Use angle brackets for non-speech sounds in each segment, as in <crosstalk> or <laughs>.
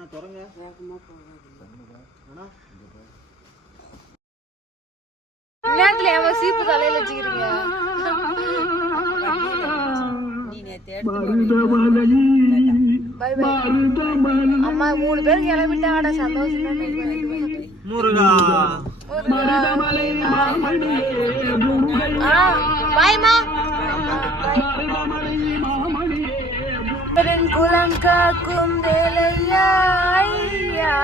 அண்ணா தொடங்க. வேகமாக போகாது அண்ணா. நேரத்துல ஏன் சீப்பு தலையில வச்சுக்கிறீங்க அம்மா மூணு பேர் கிளம்பிட்டாங்கடா சந்தோஷம் முருகா. பாய்மா குலம் காக்கும் வேலையா ஐயா.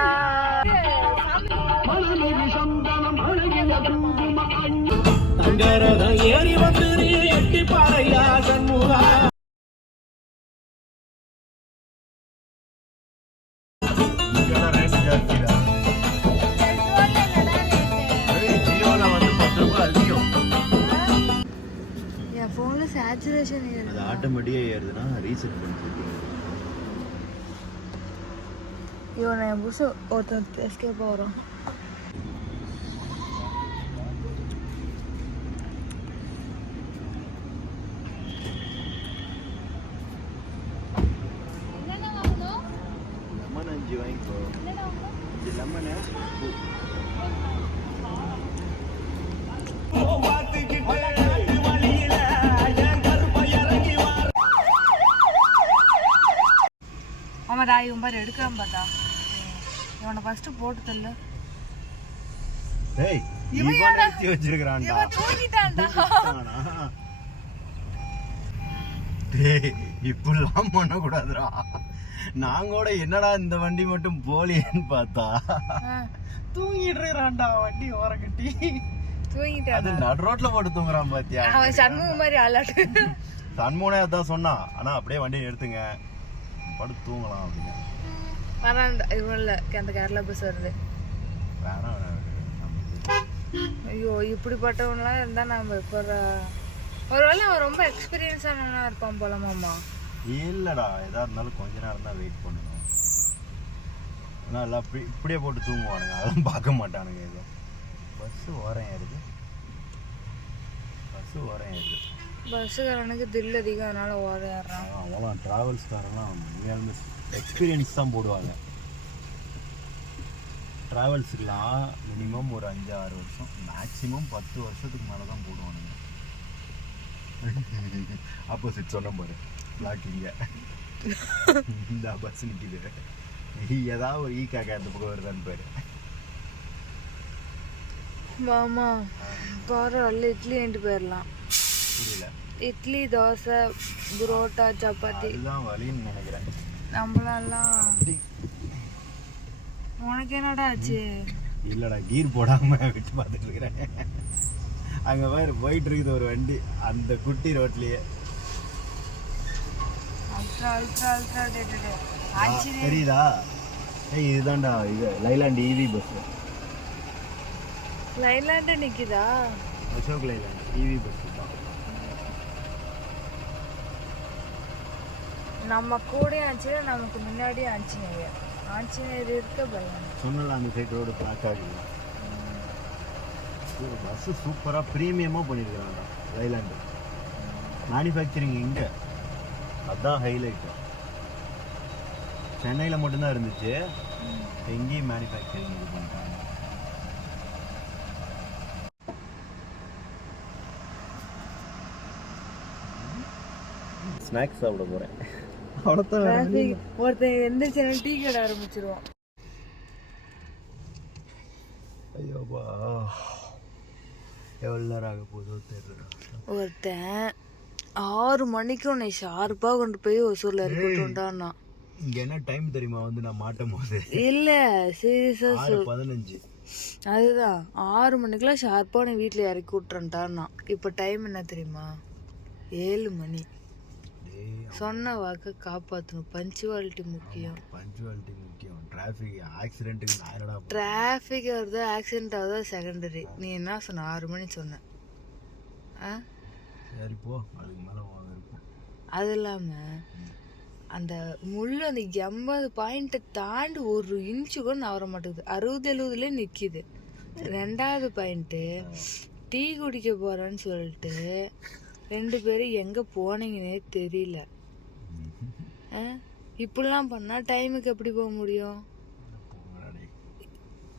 தங்கரகம் ஏறி வந்து நீ எட்டி பாறையா சண்முகா ஃபோன்ல சேச்சுரேஷன் அது ஆட்டோமேட்டிக்காக ஏறுதுன்னா ரீசெட் பண்ணிட்டு இவன் என் புதுசு ஒருத்தன் எஸ்கேப் வரும் லெமன் அஞ்சு வாங்கிக்கோ இது லெமனு ஆமாடா இவன் பாரு எடுக்காம பார்த்தா இவனை ஃபர்ஸ்ட் போட்டு தள்ளு. டேய் இவன் ஏத்தி வச்சிருக்கான்டா இவன் தூங்கிட்டான்டா. ஆனா டேய் இப்படிலாம் பண்ணக்கூடாதுடா. நான் கூட என்னடா இந்த வண்டி மட்டும் போலியேன்னு பார்த்தா? தூங்கிடுறான்டா வண்டி ஓரக்கட்டி அது தூங்கிட்டான் நடு ரோட்ல போட்டு தூங்குறான் பாத்தியா? அவன் சண்முகம் மாதிரி அலாட்டு சண்முகனே அதான் சொன்னான். ஆனா அப்படியே வண்டியை எடுத்துங்க படுத்து தூங்கலாம் அப்படின்னு. வரான்டா இவன் இல்ல அந்த கேரளா பஸ் வருது வேணாம் வேணாம் ஐயோ இப்படிப்பட்டவன்லாம் இருந்தா நம்ம இப்போ ஒருவேளை அவன் ரொம்ப எக்ஸ்பீரியன்ஸ் ஆனவனா இருப்பான் போல மாமா இல்லடா எதா இருந்தாலும் கொஞ்ச நேரம் தான் வெயிட் பண்ணணும் ஆனால் எல்லாம் இப்படி இப்படியே போட்டு தூங்குவானுங்க அதெல்லாம் பார்க்க மாட்டானுங்க எதுவும் பஸ்ஸு ஓரம் ஏறுது பஸ்ஸு ஓரம் ஏறுது பஸ்ஸுக்காரனுக்கு தில் அதிகம் அதனால ஓதையாடுறான் அவங்களாம் ட்ராவல்ஸ்காரெல்லாம் உண்மையாலுமே எக்ஸ்பீரியன்ஸ் தான் போடுவாங்க. ட்ராவல்ஸுக்கெலாம் மினிமம் ஒரு அஞ்சு ஆறு வருஷம் மேக்ஸிமம் பத்து வருஷத்துக்கு மேலே தான் போடுவானுங்க. <laughs> ஆப்போசிட் சொன்ன பாரு. பிளாக்கிங்க <laughs> இந்த பஸ் நிற்கிது ஏதாவது ஒரு ஈ காக்கா அந்த பக்கம் வருதான்னு பாரு. மாமா பரவாயில்ல இட்லி வாங்கிட்டு போயிடலாம் புரியல. இட்லி தோசை புரோட்டா சப்பாத்தி. அதுதான் வலின்னு நினைக்கிறேன். நம்மளாலாம் உனக்கு என்னடா ஆச்சு? இல்லடா கீர் போடாம விட்டு பார்த்துட்டு இருக்கிறேன் அங்க பாரு போயிட்டு இருக்குது ஒரு வண்டி. அந்த குட்டி ரோட்லயே. தெரியுதா? ஏய் இதுதான்டா இது லைலாண்ட் இவி பஸ் லைலாண்டு நிக்குதா? அசோக் லைலாண்ட் இவி பஸ் தான் நம்ம கூட ஆச்சுன்னா நமக்கு முன்னாடி ஆஞ்சநேயர். ஆஞ்சநேயர் இருக்க பயம். சொன்னல அந்த சைடு ரோடு பிளாக் ஆகுது பஸ் சூப்பராக ப்ரீமியமாக பண்ணியிருக்கிறாங்க லைலாண்டு மேனுஃபேக்சரிங் இங்கே. அதான் ஹைலைட்டு சென்னையில் மட்டும்தான் இருந்துச்சு. எங்கேயும் மேனுஃபேக்சரிங் இது பண்ணிட்டாங்க. ஸ்நாக்ஸ் சாப்பிட போகிறேன் அவ்வளோதான் டிராஃபிக் ஒருத்தன் எந்திரிச்சு டீ கடை ஆரம்பிச்சிருவான். ஐயோப்பா. எவ்வளோ நேரம் ஆக போதோ தெரியல ஒருத்தன் ஆறு மணிக்கு உன்னை ஷார்ப்பா கொண்டு போய் ஒசூர்ல இருக்கட்டும்டான்னா இங்க என்ன டைம் தெரியுமா? வந்து நான் மாட்டும் போது. இல்ல சீரியஸா ஆறு பதினஞ்சு. அதுதான். ஆறு மணிக்கெல்லாம் ஷார்ப்பா உன்னை வீட்டுல இறக்கி விட்டுறேன்டான்னா இப்ப டைம் என்ன தெரியுமா? ஏழு மணி. சொன்ன வாக்க காப்பாத்தணும். பஞ்சுவாலிட்டி முக்கியம். பஞ்சுவாலிட்டி முக்கியம். டிராஃபிக் ஆக்சிடென்ட்டுக்கு நான் டிராஃபிக் வருது ஆக்சிடென்ட் ஆகுதோ செகண்டரி நீ என்ன சொன்ன? ஆறு மணி சொன்ன. ஆ? சரி போ. அதுக்கு மேலே அது இல்லாம அந்த முள்ளு அந்த எண்பது பாயிண்ட்டை தாண்டி ஒரு இன்ச்சு கூட நவர மாட்டேங்குது. அறுபது எழுபதுல நிக்குது. ரெண்டாவது பாயிண்ட்டு டீ குடிக்க போறேன்னு சொல்லிட்டு ரெண்டு பேரும் எங்க போனீங்கன்னே தெரியல. ஆ? இப்படிலாம் பண்ணா டைமுக்கு எப்படி போக முடியும்? போங்கடா டேய்.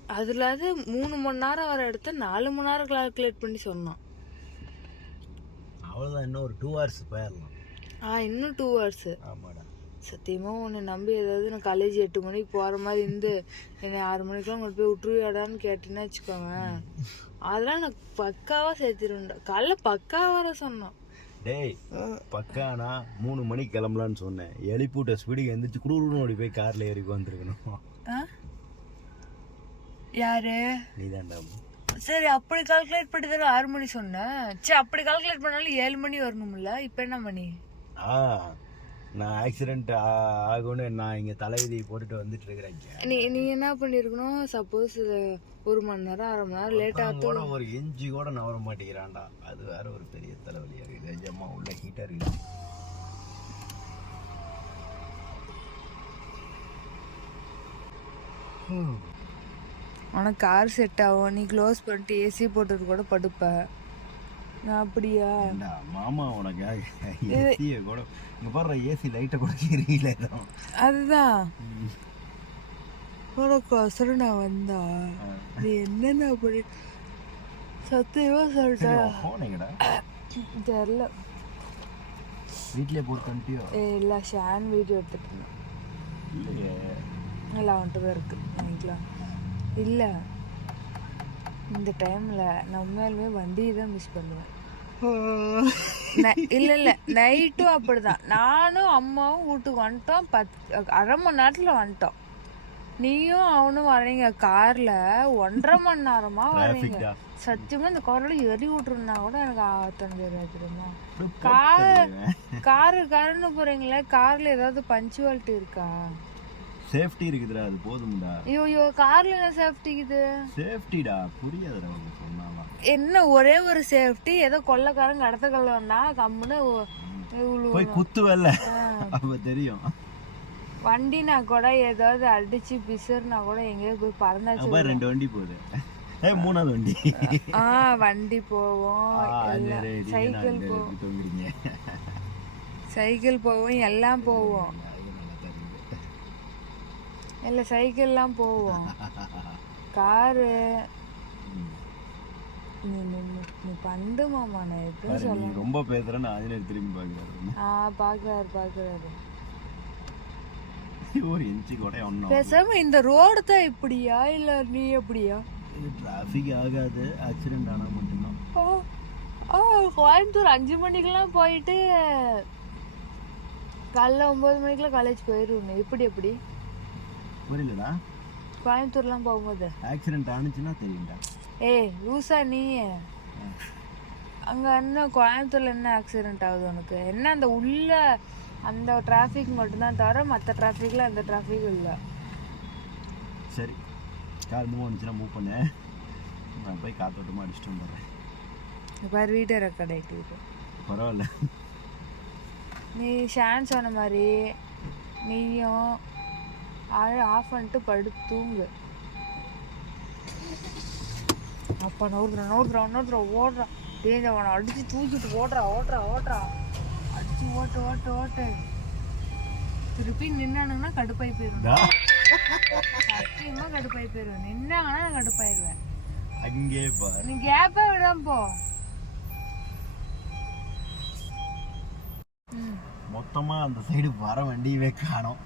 அதுல அது மூணு மணி நேரம் வர இடத்த நாலு மணி நேரம் கால்குலேட் பண்ணி சொன்னான். அவ்வளவுதான் இன்னும் ஒரு டூ ஹவர்ஸ் போயிடலாம். ஆ இன்னும் டூ ஹவர்ஸ் ஆமாடா. சத்தியமா உன்னை நம்பி ஏதாவது நான் காலேஜ் எட்டு மணிக்கு போற மாதிரி இருந்து என்னை ஆறு மணிக்கெல்லாம் கொண்டு போய் விட்டுருவியாடான்னு கேட்டேன்னு வச்சுக்கோங்க. அதெல்லாம் நான் பக்காவா சேர்த்திருவேன் காலைல பக்காவா வர சொன்னான். டேய் பக்கானா மூணு மணிக்கு கிளம்பலான்னு சொன்னேன். எழுப்பிவிட்ட ஸ்பீடுக்கு எந்திரிச்சு குடுகுடுன்னு ஓடி போய் கார்ல ஏறி வந்திருக்கணும் ஆ? யாரு? நீ சரி அப்படி கால்குலேட் பண்ணி தானே ஆறு மணி சொன்னேன். சரி அப்படி கால்குலேட் பண்ணாலும் ஏழு மணி வரணும்ல. இப்போ என்ன மணி? ஆ. நான் ஆக்சிடென்ட் ஆகும்னு நான் இங்க தலைவிதி போட்டுட்டு வந்துட்டு இருக்கிறேன் நீ நீ என்ன பண்ணிருக்கணும்? சப்போஸ் ஒரு மணி நேரம் அரை மணி நேரம் லேட் ஆகும் ஒரு இன்ச்சு கூட நவர மாட்டேங்கிறான்டா. அது வேற ஒரு பெரிய தலைவலியா இருக்குது நிஜமா உள்ள ஹீட்டா இருக்குது. உனக்கு கார் செட் ஆகும். நீ க்ளோஸ் பண்ணிட்டு ஏசி போட்டுட்டு கூட படுப்ப. நான் அப்படியா? மாமா உனக்காக ஏசியை கூட. இங்க பாரு ஏசி லைட்டை கூட எரியல தான் அதுதான். உனக்கு அவசரம் நான் வந்தா. நீ என்னென்ன அப்படி சத்தியமா போனீங்கடா தெரில வீட்லயே போட்டு வந்துட்டியோ இல்லை ஷான் வீடியோ எடுத்துட்டு இல்லையே. இல்லை அவன்கிட்ட தான் இருக்கு. வாங்கிக்கலாம். இல்லை. இந்த டைமில் நான் உண்மையாலுமே வண்டியை தான் மிஸ் பண்ணுவேன். ந- இல்ல இல்ல நைட்டும் அப்படிதான். நானும் அம்மாவும் வீட்டுக்கு வந்துட்டோம். பத் அரை மணி நேரத்துல வந்துட்டோம். நீயும் அவனும் வரீங்க கார்ல ஒன்றரை மணி நேரமா வரீங்க சத்தியமா இந்த காரோட எரி விட்டுருந்தா கூட எனக்கு ஆத்தம் தெரியாது தெரியுமா? கார் காரு காருன்னு போறீங்களே? கார்ல ஏதாவது பஞ்சுவாலிட்டி இருக்கா? சேஃப்டி இருக்குதுடா அது போதும்டா. ஐயோ கார்ல என்ன சேஃப்டிக்குது சேஃப்டிடா புரியாதுடா உனக்கு சொன்னாலாம். என்ன ஒரே ஒரு சேஃப்டி ஏதோ கொள்ளக்காரங்க கடத்த கொள்ள வந்தா கம்முன்னு போய் குத்துவல்ல. அப்ப தெரியும். வண்டினா கூட ஏதாவது அடிச்சு பிசுறுனா கூட எங்கேயோ போய் பறந்தாச்சு ரெண்டு வண்டி போகுது. ஏ மூணாவது வண்டி. ஆ வண்டி போவோம். சைக்கிள் போவோம். சைக்கிள் போவோம் எல்லாம் போவோம் அது நல்லா தான் இருக்குது. இல்ல சைக்கிள்லாம் போவோம். காரு. நீ நீ பண்டு மாமா நான் பாரு, சொல்ல ரொம்ப பேசுறேன்னு ஆஞ்சநேயர் திரும்பி பாக்குறாரு. ஆ பாக்குறாரு பாக்குறாரு. ஒரு இன்ச்சு கூட ஒன்றும் பேசாம இந்த ரோடு தான் இப்படியா? இல்ல நீ எப்படியா? டிராஃபிக் ஆகாது. ஆக்சிடென்ட் ஆனா மட்டும்தான். ஓ ஓ கோயம்புத்தூர் அஞ்சு மணிக்கெல்லாம் போயிட்டு காலைல ஒம்பது மணிக்கெல்லாம் காலேஜ் போயிடுவோம் எப்படி எப்படி? புரியலடா கோயம்புத்தூர்லாம் போகும்போது. ஆக்சிடென்ட் ஆனிச்சுன்னா தெரியும்டா. ஏய் லூசா நீ. அங்கே என்ன கோயம்புத்தூர்ல என்ன ஆக்சிடென்ட் ஆகுது உனக்கு? என்ன அந்த உள்ள அந்த டிராஃபிக் மட்டும்தான் தவிர மற்ற டிராஃபிக்ல அந்த டிராஃபிக் இல்லை. சரி கார் மூவ் வந்துச்சுன்னா மூவ் பண்ணு. நான் போய் காத்தோட்டமாக அடிச்சுட்டு வந்துடுறேன். பாரு வீட்டை ரெக்கார்ட் ஆகிட்டு பரவாயில்ல. நீ ஷான் சொன்ன மாதிரி நீயும் ஆள் ஆஃப் பண்ணிட்டு படுத்து தூங்கு. அப்பா நோடுறான் நோடுறான் நோடுறான் ஓடுறான் டேய் அவனை அடிச்சு தூக்கிட்டு ஓடுறா ஓடுறா ஓடுறா. அடிச்சு ஓட்டு ஓட்டு ஓட்டு. திருப்பி நின்னானுங்கன்னா கடுப்பாய் போயிடும் சத்தியமா கடுப்பாய் போயிடுவேன் நின்னாங்கன்னா நான் கடுப்பாயிருவேன். அங்கே பாரு. நீ கேப்பே விடாம போ. மொத்தமா அந்த சைடு வர வண்டியவே காணோம்.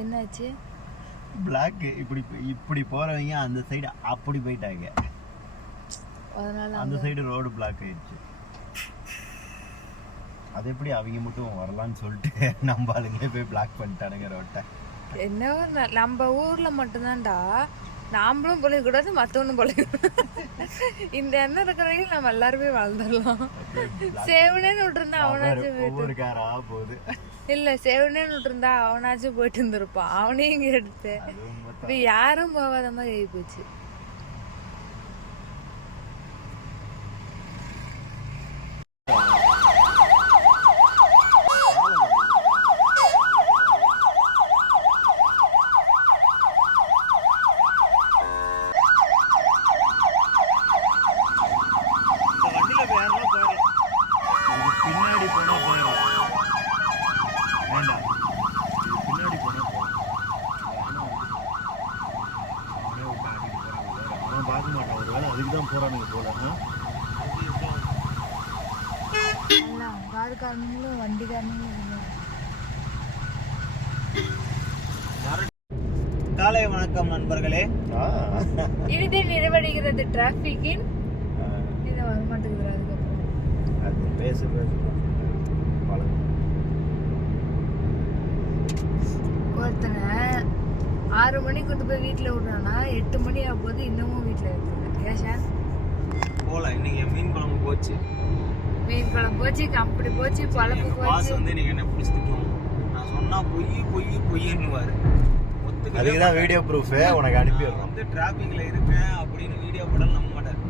என்னாச்சு? பிளாக் இப்படி இப்படி போறவங்க அந்த சைடு அப்படி போயிட்டாங்க. அதனால அந்த சைடு ரோடு பிளாக் ஆயிடுச்சு. அது எப்படி அவங்க மட்டும் வரலான்னு சொல்லிட்டு <laughs> நம்ம ஆளுங்களே போய் பிளாக் பண்ணிட்டானுங்க ரோட்டை என்ன நம்ம ஊர்ல மட்டும்தான்டா. நாமளும் பொழைக்கூடாது மத்தவனும் பொழைக்கூடாது இந்த எண்ணம் இருக்கிற வரைக்கும் நம்ம எல்லாருமே வாழ்ந்துடலாம். சேவனேன்னு விட்டுருந்தா அவனாச்சும் போகுது. இல்ல சேவனேன்னு விட்டுருந்தா அவனாச்சும் போயிட்டு இருந்திருப்பான். அவனையும் இங்க எடுத்து இப்ப யாரும் போகாத மாதிரி ஆகி போச்சு இந்த வண்டியில வேறலாம் போயிடலாம் இது பின்னாடி போனா போயிடலாம் வேண்டாம் இது பின்னாடி அதுக்கு தான் போறானுங்க போல ஆ? எல்லாம் காருக்காரங்களும் வண்டிக்காரங்களும் இருந்தாங்க. காலை வணக்கம் நண்பர்களே. ஆ. இனிதே நிறைவடைகிறது டிராஃபிக்கின் இது வரமாட்டேங்குது அதுக்கப்புறம் அது பேச பேச ஒருத்தனை ஆறு மணிக்கு கொண்டு போய் வீட்டில் விடுறானா எட்டு மணி ஆகும்போது இன்னமும் வீட்டில் இருக்குது ஏன் சார் போல இன்னைக்கு மீன் குழம்பு போச்சு. மீன் குழம்பு போச்சு கம்பெனி போச்சு பழப்பு போச்சு. வந்து நீங்க என்ன பிடிச்சி திட்டுவோம் நான் சொன்னா பொய் பொய் பொய்ன்னுவாரு. அதுக்கு தான். வீடியோ ப்ரூஃப் உனக்கு அனுப்பி வந்து டிராபிக்ல இருக்கேன் அப்படின்னு வீடியோ போட நம்ப மாட்டார்.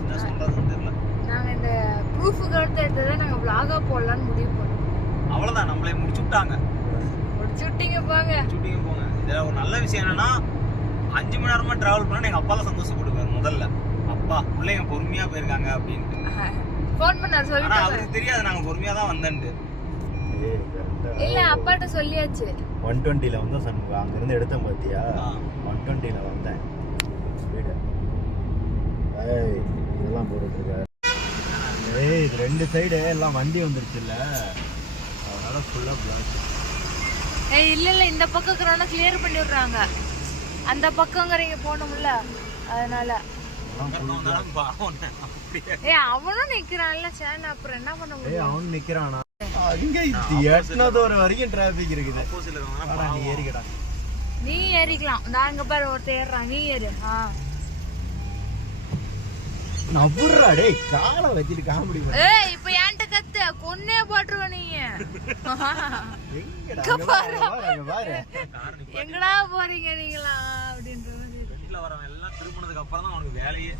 என்ன சொல்றதுன்னு தெரியல. நாங்கள் இந்த ப்ரூஃபுக்கு அடுத்து எடுத்ததை நாங்கள் vlog-ஆ போடலான்னு முடிவு பண்ணோம். அவ்வளவுதான் நம்மளை முடிச்சு விட்டாங்க. முடிச்சு விட்டீங்க போங்க. ஷூட்டிங் போங்க. இதுல ஒரு நல்ல விஷயம் என்னன்னா அஞ்சு மணி நேரமா டிராவல் பண்ணா எங்க அப்பா தான் சந்தோஷப்படுவார் முதல்ல. அப்பா பிள்ளைங்க பொறுமையா போயிருக்காங்க அப்படின்ட்டு. ஃபோன் பண்ணார் ஆனா சொல்லிட்டாங்க அவருக்கு தெரியாது நாங்க பொறுமையா தான் வந்தேன்ட்டு இல்ல அப்பாட்ட சொல்லியாச்சு. ஒன் டுவெண்ட்டியில் வந்தோம் சண்முகம் அங்கேருந்து எடுத்தேன் பார்த்தியா. ஒன் டுவெண்ட்டியில் வந்தேன். ஸ்பீடு ஏய் இதெல்லாம் போட்டுருக்க ஏய் இது ரெண்டு சைடு எல்லாம் வண்டி வந்துருச்சுல்ல. அதனால ஃபுல்லாக பிளாக் ஏய் இல்ல இல்ல இந்த பக்கம் இருக்கிறவன கிளியர் பண்ணி விடுறாங்க. அந்த பக்கங்கிறீங்க போகணும்ல அதனால. ஏய் அவனும் நிக்கிறான்ல சேன் அப்புறம் என்ன பண்ண ஏய் முடியும்? அவன் நிக்கிறானா? அங்க எட்டனது ஒரு வரைக்கும் டிராபிக் இருக்குது. ஆனா நீ ஏறிக்கடா. நீ ஏறிக்கலாம். நான் இங்க பாரு ஒருத்தர் ஏறுறான். நீ ஏறு. ஆ. நபுர்றா டேய் காலை வச்சுட்டு காமெடி பண்ண. ஏய் இப்போ என்கிட்ட கத்து. கொன்னே போட்டுருவ நீ. எங்கடா பாரு, எங்கடா போறீங்க நீங்களா? அப்படின்ற மாதிரி வீட்டுல வரவன் எல்லாம் திரும்பினதுக்கு அப்புறம் தான் அவனுக்கு வேலையே.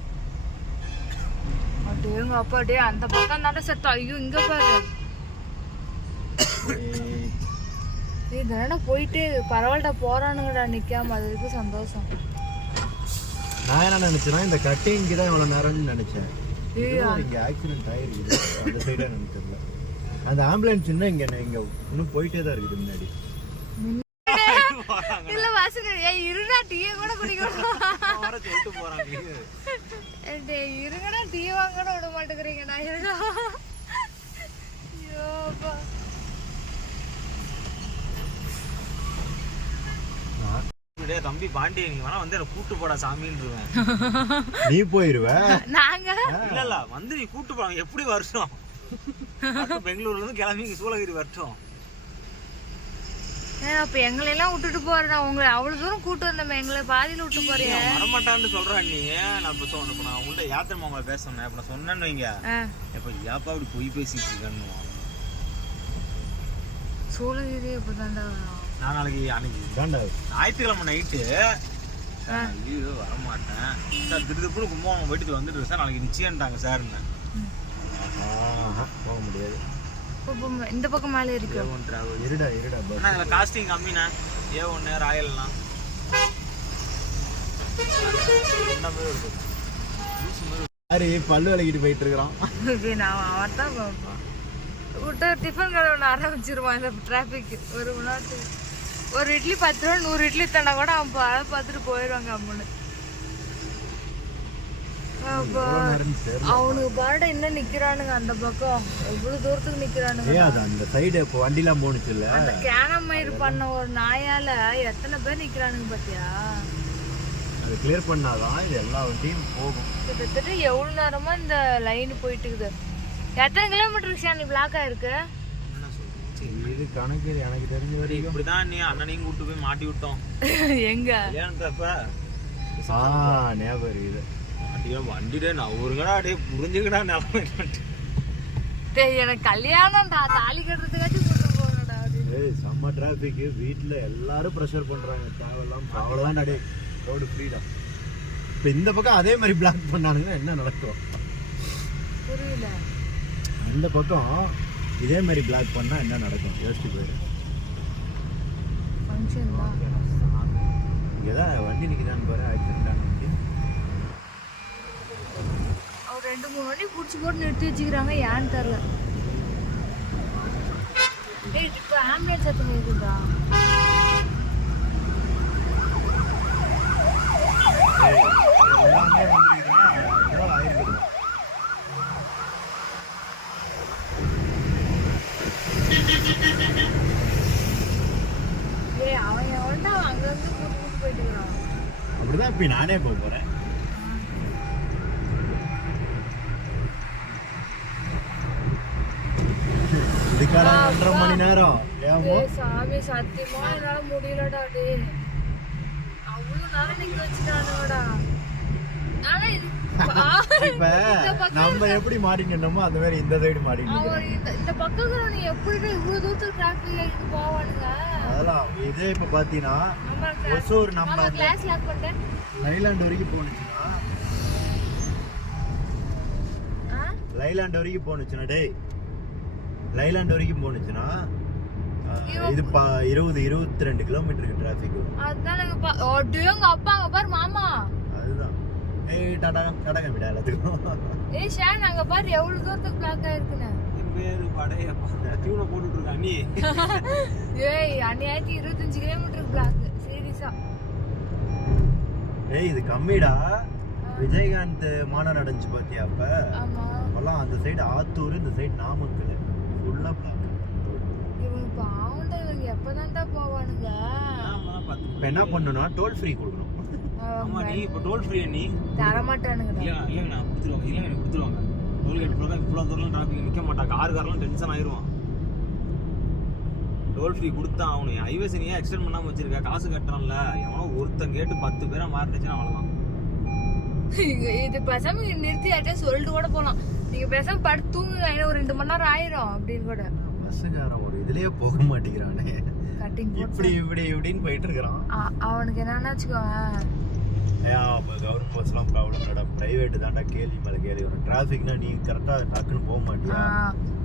அடேங்க அப்பா டே அந்த பக்கம் தானே செத்தா. ஐயோ இங்க பாரு. தானே போயிட்டு பரவாயில்ல போறானுங்கடா நிக்காம. அது வரைக்கும் சந்தோஷம். நான் என்ன நினைச்சேன்னா இந்த கட்டிங்க்கு தான் இவ்வளவு நேரம்னு நினைச்சேன். இங்க ஆக்சிடென்ட் ஆயிருக்குது? அந்த சைடா எனக்கு தெரியல. அந்த ஆம்புலன்ஸ் இன்னும் இங்க இங்க இன்னும் போயிட்டே தான் இருக்குது முன்னாடி. <laughs> இல்ல வாசன ஏய் இருடா டீயை கூட குடிக்கணும் வர சொல்லிட்டு போறாங்க டேய் இருங்கடா டீ வாங்க கூட விட மாட்டேங்கிறீங்கடா இருடா ஐயோ டேய் தம்பி பாண்டி நீ வேணா வந்து என்ன கூட்டு போடா சாமின்றுவேன். <laughs> நீ போயிருவ? நாங்க? இல்ல இல்ல வந்து நீ கூட்டு போறாங்க எப்படி வருஷம் பெங்களூர்ல இருந்து கிளம்பி சூளகிரி வரட்டும். ஏன் அப்ப எங்களை எல்லாம் விட்டுட்டு போறேன் உங்களை அவ்வளவு தூரம் கூட்டு வந்தோமே எங்களை பாதியில விட்டு நான் வரமாட்டான்னு சொல்றேன் நீ. நான் இப்ப சொன்ன இப்ப நான் உங்கள்ட்ட யாத்திரை உங்களை பேச சொன்னேன் இப்ப நான் சொன்னேன்னு வைங்க. இப்ப ஏப்பா இப்படி பொய் பேசிட்டு இருக்கேன்னு. சூளகிரி இப்பதான்டா நான் நாளைக்கு அன்னைக்கு தாண்டா ஞாயிற்றுக்கிழமை நைட்டு ஐயோ வரமாட்டேன். சார் திருப்பூர் கும்பகோணம் போயிட்டு வந்துட்டு சார் நாளைக்கு நிச்சயம்ட்டாங்க சார்னு போக முடியாது. இந்த பக்கம் மேலே இருக்கு? ஒன் இருடா இருடா பஸ். அண்ணா இதில் காஸ்டிங் கம்மிண்ணா. ஏ ஒன்று ராயல்லாம். யாரு பல்லு விளக்கிட்டு போயிட்டு இருக்கிறான். இது நான் அவன் தான் பார்ப்பான். விட்டு டிஃபன் கடை ஒன்று ஆரம்பிச்சிருவான் இந்த டிராஃபிக் ஒரு மணி நேரத்துக்கு ஒரு இட்லி பத்து ரூபா நூறு இட்லி தந்தா கூட அவன் பார்த்துட்டு போயிடுவாங்க அம்மனு. அவனுக்கு பாருடா இன்னும் நிக்கிறானுங்க அந்த பக்கம். எவ்வளவு தூரத்துக்கு நிக்கிறானுங்க. அந்த சைடு இப்போ வண்டிலாம் போணுச்சுல்ல. அந்த கேனமயிர் பண்ண ஒரு நாயால எத்தனை பேர் நிக்கிறானுங்க பாத்தியா? அது கிளியர் பண்ணாதான் இது எல்லா வண்டியும் போகும். கிட்டத்தட்ட எவ்வளவு நேரமா இந்த லைன் போயிட்டு இருக்குது. எத்தனை கிலோமீட்டர் சேனல் பிளாக் ஆயிருக்கு? என்ன சொல்றீங்க இது கணக்கு எனக்கு தெரிஞ்ச வரைக்கும். இப்படிதான் நீ அண்ணனையும் கூட்டு போய் மாட்டி விட்டோம். எங்க? கல்யாணத்தப்ப ஆ ஞாபகம் இது மாட்டியோ வண்டிடே நான் ஒருங்கடா அப்படியே புரிஞ்சுக்கடா நிலமை டேய் எனக்கு கல்யாணம்டா. தாலி கட்டுறதுக்காச்சும் கூட்டு போகணும்டா ஏய் செம்ம டிராஃபிக் வீட்டில் எல்லாரும் ப்ரெஷர் பண்ணுறாங்க தேவையில்லாம் அவ்வளோதான் அடே. ரோடு ஃப்ரீடம் இப்போ இந்த பக்கம் அதே மாதிரி பிளாக் பண்ணானுங்கன்னா என்ன நடக்கும்? புரியல. இந்த பக்கம் இதே மாதிரி பிளாக் பண்ணால் என்ன நடக்கும்? யோசிச்சு போயிரு இங்கே தான். வண்டி நிற்கிதான்னு பாரு ஆக்சிடென்ட் ஆன வண்டி. அவர் ரெண்டு மூணு வண்டி பிடிச்சி போட்டு நிறுத்தி வச்சுக்கிறாங்க ஏன்னு தெரில ஏய் இப்போ ஆம்புலன்ஸ் எத்தனை இருக்குதா? எல்லாமே வந்துருக்குது அப்படிதான் இப்ப நானே போக போறேன். இதுக்கான ஒன்றரை மணி நேரம். ஏமோ சாமி சத்தியமா என்னால முடியலடா டே அவ்வளவு நேரம் நிக்க வச்சுட்டானுடா இப்ப நம்ம எப்படி மாட்டிக்கிட்டோமோ அந்த மாதிரி இந்த சைடு மாட்டிக்கிட்டு இந்த பக்கம் எப்படி இவ்வளவு தூரத்துக்கு டிராஃபிக் ஆகிட்டு போவானுங்க? அதெல்லாம் இதே இப்ப பாத்தீங்கன்னா ஒசூர் நம்ம கிளாஸ் லாக் பண்ணிட்டேன். லைலாண்ட் வரைக்கும் போனுச்சுன்னா? லைலாண்ட் வரைக்கும் போனுச்சுன்னா டேய் லைலாண்ட் வரைக்கும் போனுச்சுன்னா இது பா இருபது இருபத்தி ரெண்டு கிலோமீட்டருக்கு டிராஃபிக் எங்க அப்பா அங்க பாரு மாமா. அதுதான். ஏய் டாடா கம்பிடா எல்லாத்துக்கும். ஏய் ஷான் அங்க பாரு எவ்வளவு தூரத்துக்கு பிளாக் ஆயிருக்குன்னு. என் பேரு. படையப்பா டியூனை போட்டுட்டு இருக்கான் நீ <laughs> ஏய் அநியாயத்தி இருபத்தஞ்சு கிலோமீட்டருக்கு பிளாக் சீரியஸா ஏய் இது கம்மிடா. விஜயகாந்த் மாநாடு நடந்துச்சு பாத்தியா அப்ப? ஆமா. அப்பெல்லாம் அந்த சைடு ஆத்தூர் இந்த சைடு நாமக்கல். ஃபுல்லா பிளாக் இவங்க பாவம்டா இவங்க எப்பதான்டா போவானுங்க? ஆமா, பத்து இப்ப என்ன பண்ணணும்னா டோல் ஃப்ரீ கொடுக்கணும். ஆமா நீ இப்போ டோல் ஃப்ரீ நீ? தரமாட்டானுங்கடா இல்ல இல்லைங்க நான் கொடுத்துருவாங்க. இல்லைங்க எனக்கு கொடுத்துருவாங்க டோல்கேட் ஃபுல்லாக இவ்வளோ தூரம் டிராஃபிக் நிற்க மாட்டாங்க கார் காரெல்லாம் டென்ஷன் ஆயிடுவான் டோல் ஃப்ரீ கொடுத்தா அவனு. ஹைவேஸ் நீ எக்ஸ்டெண்ட் பண்ணாம வச்சிருக்க? காசு கட்டுறான்ல. எவனோ ஒருத்தன் கேட்டு பத்து பேரா மாறிடுச்சுன்னா அவ்வளோதான் இது பேசாம நிறுத்தி யார்ட்டே சொல்லிட்டு கூட போலாம். நீங்க பேசாம படுத்து தூங்குங்க ஒரு ரெண்டு மணி நேரம் ஆயிரும் அப்படின்னு கூட. பஸ்ஸுக்காரன் ஒரு இதுலயே போக மாட்டேங்கிறானே. இப்படி இப்படி இப்படின்னு போயிட்டு இருக்கிறான். அவனுக்கு என்னன்னா கவர்மெண்ட் பஸ்லாம் ப்ராப்ளம் இல்லடா. ப்ரைவேட் தான்டா கேள்வி மேலே கேள்வி வரும். டிராஃபிக்னா நீ கரெக்டாக டக்குன்னு போக மாட்டியா?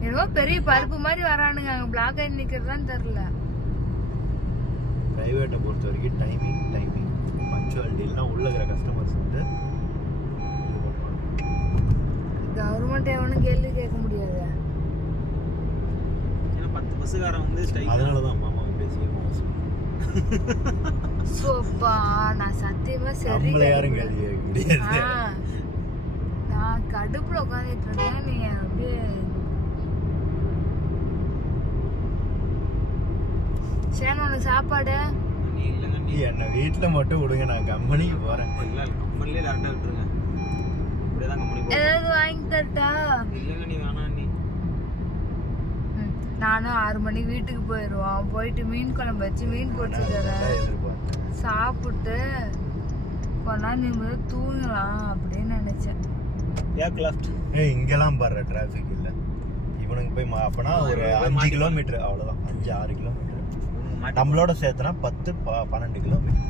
என்னமோ பெரிய பருப்பு மாதிரி வரானுங்க. அங்க பிளாக் ஆகி நிக்கிறதான்னு தெரியல. ப்ரைவேட்டை பொறுத்த வரைக்கும் டைமிங் டைமிங் பங்க்சுவாலிட்டி இல்லைனா உள்ள இருக்கிற கஸ்டமர்ஸ் வந்து. கவர்மெண்ட் எவனும் கேள்வி கேட்க முடியாது. ஏன்னா பத்து பஸ்ஸுக்காரன் வந்து அதனால தான் மாமா மோசம் சோப்பா நான் சத்தியமா சரி நம்மள யாரும் நான் கடுப்புல உட்காந்துட்டு இருக்கேன் நீ அப்படியே சேன உனக்கு சாப்பாடு? நீ இல்லைங்க நீ நீ. என்னை வீட்டில் மட்டும் விடுங்க நான் கம்பெனிக்கு கம்பெனிலே விட்டுருங்க. போகும் ஏதாவது வாங்கி தரட்டா? இல்லைங்க நீ வேணாம் நீ ம், நானும் ஆறு மணிக்கு வீட்டுக்கு போயிடுவோம் போயிட்டு மீன் குழம்பு வச்சு மீன் பொரிச்சு தரேன் சாப்பிட்டு நேரம் நிம்மதியா தூங்கலாம் அப்படின்னு நினைச்சேன். ஏய் இங்கெல்லாம் பாரு டிராஃபிக் இல்லை. இவனுக்கு போய் மா- அப்பனா ஒரு அஞ்சு. கிலோமீட்டர் அவ்வளோதான் அஞ்சு ஆறு கிலோமீட்டர் நம்மளோட சேர்த்துனா பத்து ப- பன்னெண்டு கிலோமீட்டர்